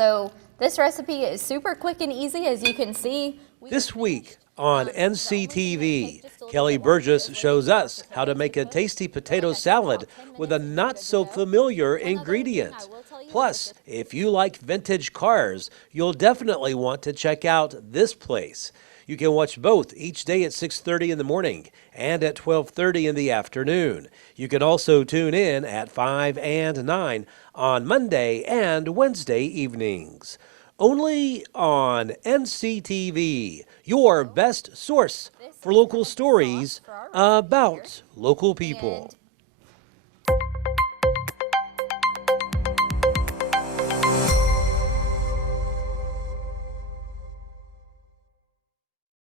So this recipe is super quick and easy, as you can see. This week on NCTV, Kelly Burgess shows us how to make a tasty potato salad with a not-so-familiar ingredient. Plus, if you like vintage cars, you'll definitely want to check out this place. You can watch both each day at 6:30 in the morning and at 12:30 in the afternoon. You can also tune in at 5 and 9 on Monday and Wednesday evenings. Only on NCTV, your best source for local stories about local people.